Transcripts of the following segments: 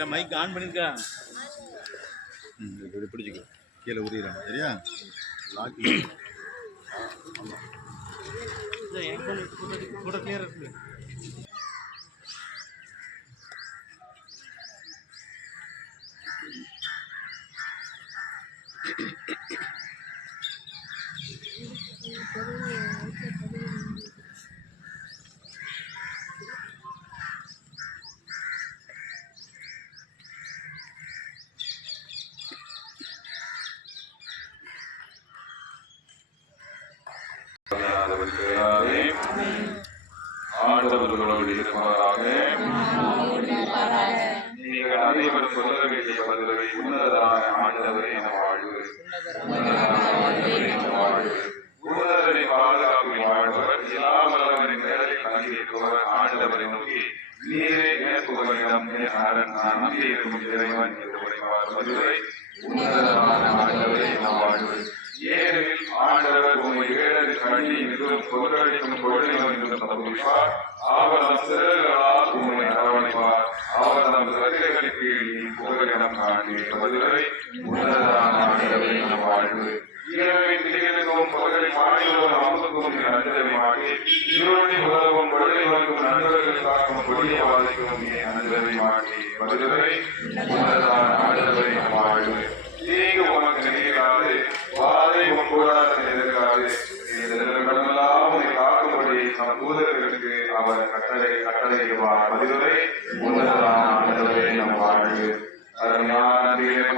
இல்லை mic on பண்ணியிருக்கா. இப்படி பிடிச்சிக்கோ, கீழே உரியிறாங்க சரியா. லாக் என் கூட கிளியர் இருக்கு. ஆண்டவர்களோடு இருப்பாராக. நீங்கள் அனைவரும் சொல்ல வேண்டிய பதிலை உன்னதரான ஆண்டவரே என வாழ்வு. உன்னதரை பாதுகாப்பில் வாழ்பவர் எல்லாவரின் நேரத்தில் நம்பியிருப்பவர் ஆண்டவரை நோக்கி நீரே மேற்புகளிடம் அரண் நான் நம்பியிருக்கும் இறைவன் என்று உரைப்பார். பதிலை உன்னதரான ஆண்டவரே என வாழ்வு. ஏனெனில் ஆண்டவர் உண்மை ஏழரில் கண்ணி என்றும் கொதளிக்கும் கொள்ளையும் என்றும் தப்புவிப்பார். அவர் நம் சிறகுகளால் உண்மை அரவணைப்பார். அவர் நம் சலுகைகளின் கீழ் புகலிடம் காண்பீர். பதிலை உன்னதரான ஆண்டவரே என வாழ்வு. இரவின் திணிகளுக்கும் பகலில் மாநிலம் அமுதுக்கும் அஞ்சலை மாட்டி இருளில் உதவும் கொள்ளை வரும் நண்பர்கள் காக்கும் கொடிய வாதிக்கும் அஞ்சலை மாட்டி. பதிலை உன்னதரான ஆண்டவரே என வாழ்வு. தீங்கு உனக்கு நினைக்காது, வாதை உன் கூடாரத்தை எதிர்க்காது. கடமெல்லாம் உன்னை காக்கும்படி நம் தூதர்களுக்கு அவர் கட்டளையிடுவார். பதிலை உன்னதரான ஆண்டவரே என வாழ்வு. அருமையான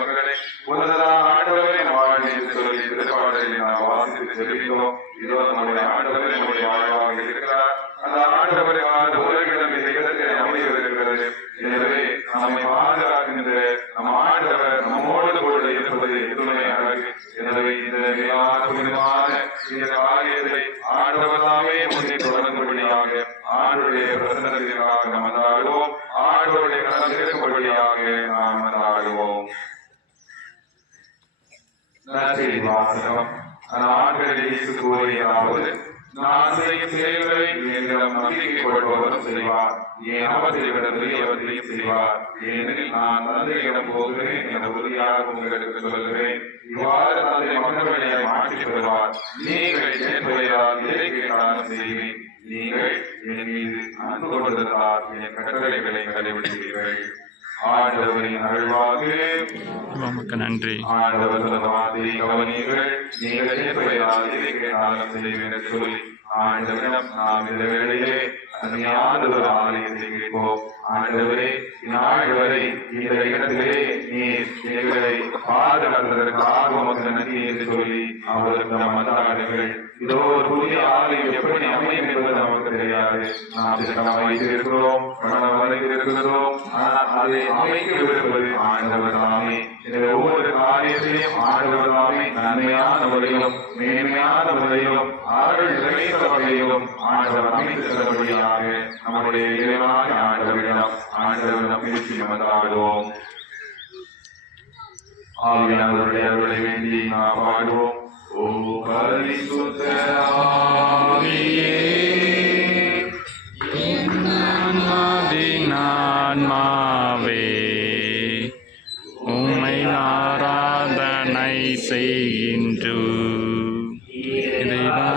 மக்களே, உன்னதரான ஆண்டவரே என வாழ்வு என்று சொல்லி திருப்பாடலை நாம் வாசித்து செல்கிறோம். இதோ நம்முடைய ஆண்டவர் நம்முடைய வாழ்வாக இருக்கிறார். அந்த ஆண்டவரை உலகிடம் இந்த இடத்தை அமைந்திருக்கிறது. எனவே நம்மை பாதுகாக்கின்ற நம் ஆண்டவர் நம்மோடு கூட இருப்பது எதுவுமே அழகு. எனவே இந்த புனிதமான இந்த காரியத்தை ஆண்டவர் தாமே முன்னே தொடர்ந்தபடியாக ஆண்டுடைய பிரசன்னத்திற்காக நாம் வந்தாடுவோம். ஆண்டவருடைய கரம் இருக்கும்படியாக நாம் வந்தாடுவோம். வாசகம். ஆண்களில் இயேசு கூறியதாவது, நான் செய்யும் செயல்களை என்னிடம் நம்பிக்கை கொள்பவரும் செய்வார். என் அவசியத்திலே அவற்றையும் செய்வார். ஏனெனில் நான் தந்தையிடம் போகிறேன் என உறுதியாக உங்களுக்கு சொல்கிறேன். இவ்வாறு தந்தை மகன்களை மாற்றிப் பெறுவார். நீங்கள் என் பெயரால் எதை கேட்டாலும் செய்வேன். நீங்கள் என் மீது அன்பு கொண்டிருந்தால் என் கட்டளைகளை கடைபிடிப்பீர்கள். ஆண்டவரின் அருள்வாக்கு. உமக்கு நன்றி. ஆண்டவர் வார்த்தையை கவனியுங்கள். நீங்கள் என் பெயரால் எதை கேட்டாலும் செய்வேன் என்று சொல்லி ஆண்டவரிடம் நாம் இந்த வேளையிலே அருமையான ஒரு ஆலயத்தை கேட்போம். ஆண்டவரே, இந்நாள் வரை இந்த இடத்திலே நீர் எங்களை பாதுகாத்ததற்காக உமக்கு நன்றி என்று சொல்லி அவருக்கு நாம் வந்தாடுங்கள். இதோ ஒரு புதிய ஆலயம் எப்படி அமையும் என்பது நமக்கு தெரியாது. நாம் திட்டம் வைத்திருக்கிறோம், பணம் வைத்திருக்கிறோம். ஆனால் அதை அமைக்க விரும்புவது ஆண்டவர் தாமே. எனவே ஒவ்வொரு காரியத்திலையும் ஆண்டவர் தாமே நன்மையான முறையிலும் மேன்மையான முறையிலும் அருள் நிறைந்த வகையிலும் ஆண்டவர் அமைத்து செல்லும்படியாக நம்முடைய இறைவனாக ஆண்டவரிடம் பேசி வந்தாடுவோம். ஆவியானவருடைய அருளை வேண்டி நாம் பாடுவோம். ஓ பரிசுத்த ஆவியே, ஆன்மாவே உம்மை ஆராதனை செய்கின்றோம். இறைவா,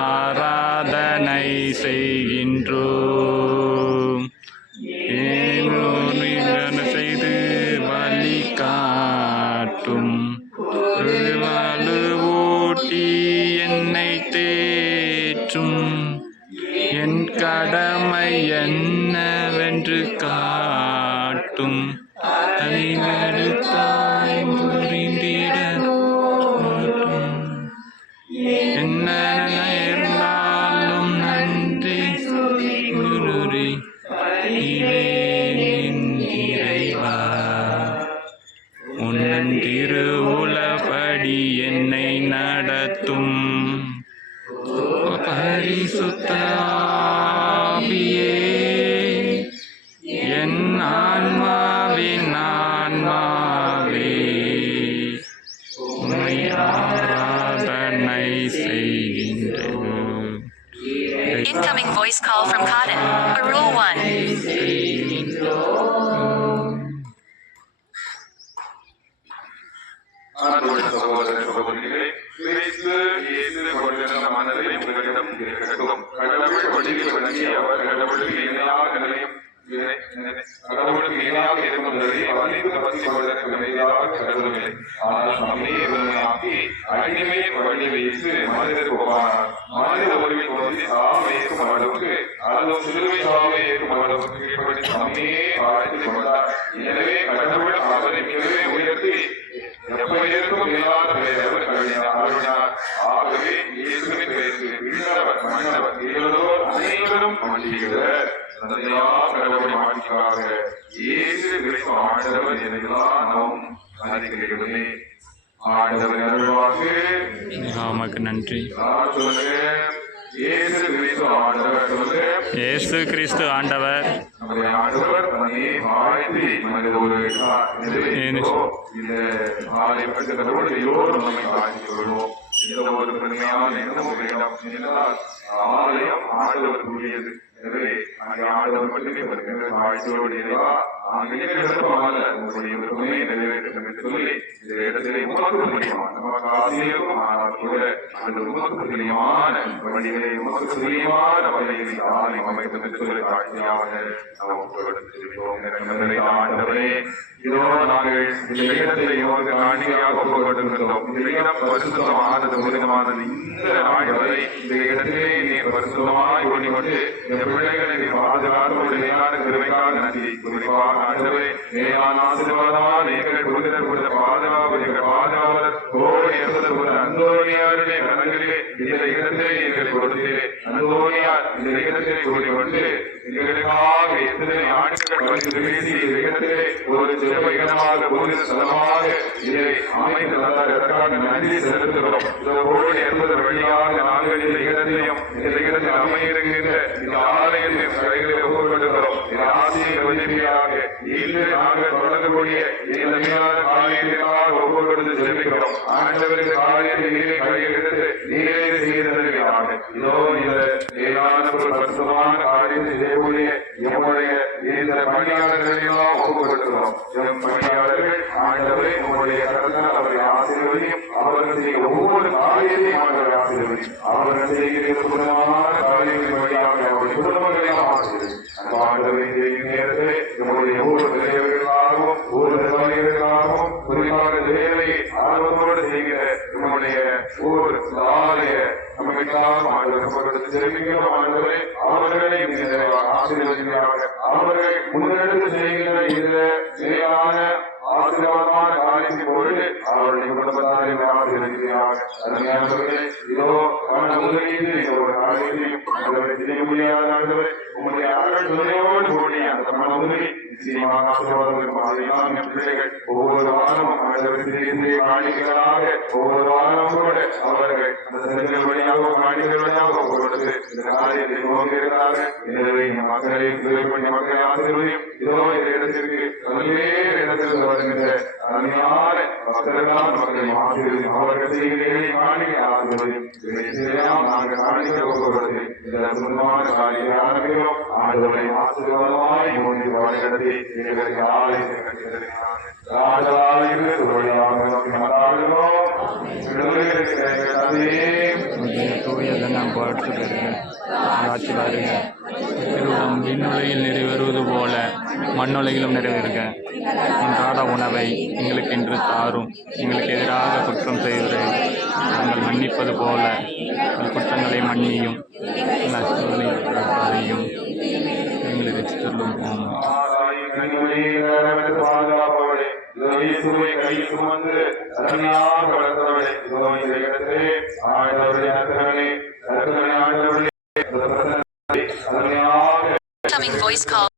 ஆராதனை செய்கின்றோம். ஏனோ செய்து வழி காட்டும் ஊட்டி என்னை தேற்றும். என் கடமை என்னவென்று காட்டும். அறிவெடுத்தாய் புரிந்திட என்ன இருந்தாலும் நன்றி குருரி இறைவா. உன்னன் திருவுளப்படி என்னை நடத்தும். பரிசுத்த ஆவியே, என் ஆன்மாவின் ஆன்மாவே உம்மை ஆராதனை செய்கின்றேன். Incoming voice call from Cotton. Rule 1. தோன்றினார். மனித உருவில் தோன்றி சாவை ஏற்கும் அளவுக்கு, அதுவும் சிலுவை சாவை ஏற்கும் அளவுக்கு கீழ்ப்படி தம்மையே தாழ்த்திக் கொண்டார். எனவே கடவுள் அவரை மிகவே உயர்த்தி எப்பெயருக்கும் இல்லாத பெயர் அருளினார். ஆகவே இயேசுவின் பெயருக்கு விண்ணவர் மன்னவர் இவர்களோர் அனைவரும் மன்னியுவர். தந்தையார் கடவுளை மாற்றிக்காக இயேசு கிறிஸ்து ஆண்டவர் எனலாம் நாம் அறிகிறோமே. ஆண்டவர் அருள்வாக்கு. உமக்கு நன்றி. சொல்லுங்க. இயேசு கிறிஸ்து ஆண்டவர். சொல்லுங்க. இயேசு கிறிஸ்து ஆண்டவர். நம்முடைய ஆண்டவர் தன்னை வாழ்த்தி மனித உருவாக்கினார். இந்த ஆலயப்பட்டதோடு எல்லோரும் நம்மை வாழ்த்திக் கொள்வோம். இந்த ஒரு பெருமையான ஆலயம் ஆண்டவருக்குரியது. எனவே அங்கே ஆண்டவர் மட்டுமே வருகின்ற வாழ்ச்சியோடு இறைவா அங்கே உங்களுடைய விருப்பமே நிறைவேற்றும் என்று சொல்லி இந்த இடத்திலே உமக்கு பிரியமான நமக்கு ஆசிரியருக்கும் ஆனால் கூட அந்த உமக்கு பிரியமான வழிகளை உமக்கு பிரியமான வகையில் ஆலயம் அமைக்கும் என்று சொல்லி காட்சியாக ஆண்டவரே, இதோ நாங்கள் இந்த இடத்தை உமக்கு காணிக்கையாக ஒப்புக்கொண்டிருக்கிறோம். இந்த இடம் பரிசுத்தமானது, புனிதமானது. இந்த நாள் வரை இந்த இடத்திலே நீர் பரிசுத்தமாய் கொண்டு பிள்ளைகளை பாதுகாப்பு நிலையான கிருமைக்காக நன்றி. குறிப்பாக ஆண்டவரே, மேலான ஆசீர்வாதமான எங்கள் குருதினர் கொடுத்த பாதுகாப்பு எங்கள் பாதுகாவலர் கோடி என்பது ஒரு அந்தோனியாருடைய கரங்களிலே இந்த இடத்திலே எங்களை கொடுத்தீரே. அந்தோனியார் இந்த இடத்திலே கூடிக்கொண்டு எங்களுக்காக எத்தனை ஆண்டுகள் பரிசு பேசி இந்த இடத்திலே ஒரு சிறப்பு இடமாக புனித ஸ்தலமாக இதை அமைத்து தந்ததற்காக நன்றி செலுத்துகிறோம். இந்த கோடி என்பது வழியாக நாங்கள் இந்த இடத்தையும் இந்த இடத்தில் அமையிருக்கின்ற இந்த ஆலயத்தின் கைகளை ஒப்புக்கொள்கிறோம். ஆசிரியர் உதவியாக இன்று நாங்கள் தொடங்கக்கூடிய இந்த மேலான காரியத்திற்காக ஒப்புக்கொடுத்து செலுத்துகிறோம். ஆண்டவரின் காரியத்தை நீரை கையில் எடுத்து நீரை செய்திருக்கிறாங்க. இதோ இந்த மேலான ஒரு பரிசுத்தமான காரியத்தை செய்யக்கூடிய எம்முடைய இந்த பணியாளர்களையெல்லாம் ஒப்புக்கொள்கிறோம். எம் பணியாளர்கள் ஆண்டவரை உங்களுடைய கருத்தால் அவரை ஆசீர்வதியும். அவர்கள் செய்ய ஒவ்வொரு காரியத்தையும் ஆண்டவரை ஆசீர்வதியும். அவர்கள் செய்கிற புனிதமான காரியங்களின் வழியாக அவருடைய குடும்பங்களையும் ஆசீர்வதியும். அந்த ஆண்டவரை செய்யும் நேரத்திலே நம்முடைய ஒவ்வொரு தலைவர்களுக்காகவும் ஒவ்வொரு நிர்வாகிகளுக்காகவும் குறிப்பாக வேலையை ஆர்வத்தோடு செய்கிற நம்முடைய ஒவ்வொரு ஆலய நம்மளுக்காக ஆண்டவர் தெரிவிக்கிறோம். ஆண்டவரை அவர்களையும் ஆசீர்வதிக்கிறார்கள். அவர்கள் முன்னெடுத்து செய்கிற இந்த நிலையான ஆசீர்வாதமான காரியத்தின் பொழுது அவருடைய குடும்பத்தாரை ஆசீர்வதிக்கிறார்கள். அருமையானவர்களே, இதோ முதலீடு ஒரு காரியத்தையும் ஆண்டவரை செய்ய முடியாத ஆண்டவரை உங்களுடைய அருள் துணையோடு கூடிய அந்த முதலீடு நிச்சயமாக ஆசீர்வாதம் பிள்ளைகள் ஒவ்வொரு வாரமும் ஆண்டவரை காணிகளாக ஒவ்வொரு வாரமும் கூட அவர்கள் அந்த செல்கள் வழியாக காணிகள் வழியாக கொடுத்து இந்த காரியத்தை நோக்கியிருக்கிறார்கள். எனவே மக்களை மக்களை ஆசீர்வதியும். இதோ இந்த இடத்திற்கு பல்வேறு இடத்திலிருந்து வருகின்ற அருமையான மக்களுக்கான மக்களை ஆசீர்வதியும். அவர்கள் செய்கிற காணிக்கை ஆசீர்வதியும். நாங்கள் காணிக்கை ஒப்புக்கொடுத்து இந்த சுத்தமான காரியத்தை ஆரம்பிக்கிறோம். ஆண்டவரை ஆசீர்வாதமாய் மூன்று வழிநடத்தி எங்களுக்கு ஆலயத்தை கட்டியிருக்கிறார்கள். திருவிழம் விண்ணுலகில் நிறைவேறுவது போல மண்ணுலகிலும் நிறைவேறுக. அன்றாட உணவை எங்களுக்கு இன்று தாரும். எங்களுக்கு எதிராக குற்றம் செய்வதை நாங்கள் மன்னிப்பது போல குற்றங்களை மன்னியும். நஷ்டங்களையும் எங்களுக்கு சொல்லும். கை சுமந்து அருமையாக வளர்த்தவளை இந்த இடத்திலே ஆண்டவருடைய Incoming voice call.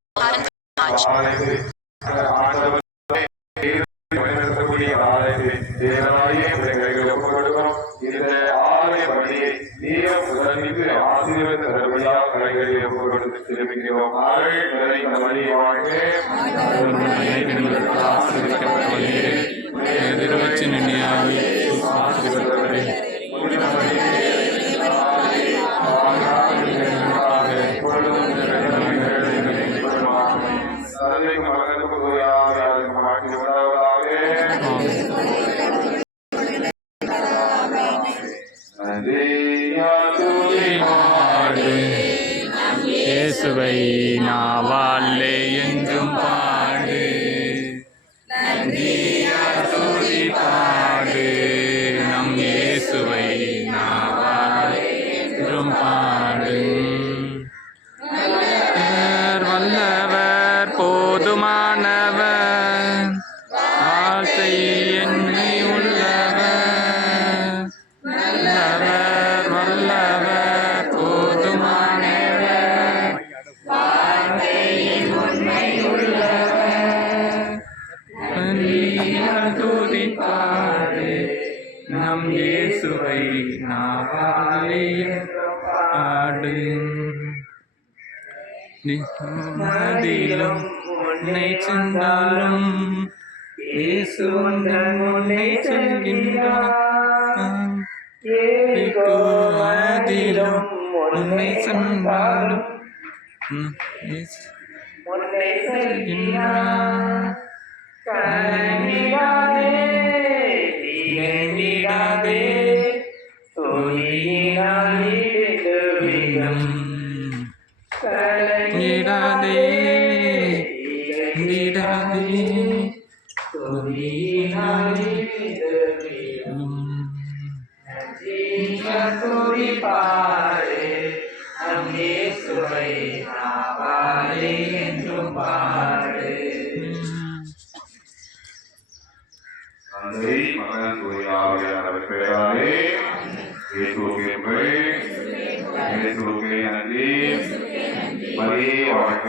இந்த ஆலய பணியை நீரம் உதவிக்கு ஆசீர்வாத தருவதாக கலைகளை ஒப்புக்கொடுத்து சிறப்பிக்கிறோம். இந்த வழியை வாழ்க்கை இயேசுவை நாவாலே என்றும் பாடு, பாடு நம் இயேசுவை நாவாலே என்றும் பாடு. வல்லவர் போதுமானவர் ஆசை என்னை உள்ளவர். நல்லவர் வல்லவர் போதுமானவர் துதிப்பாடு நம் இயேசுவை நாவாலே ஆடு. மதிலும் உன்னை சென்றாலும் இயேசு உந்தன் முன்னே செல்கின்றான். அதிலும் உன்னை சென்றாலும் இயேசு செல்கின்றான். கலங்கிடாதே, இறங்கிடாதே, துதியினால் ஈடுவிடும். கலங்கிடாதே, இறங்கிடாதே, துதியினால் ஈடுவிடும். துதிப்பாடு நம் இயேசுவை நாவாலே என்றும் பாடு. தந்தை மகன் தூய ஆவியானவர் பெயராலே இயேசுவுக்கே புகழ், இயேசுவுக்கே நன்றி. மரியே வாழ்க.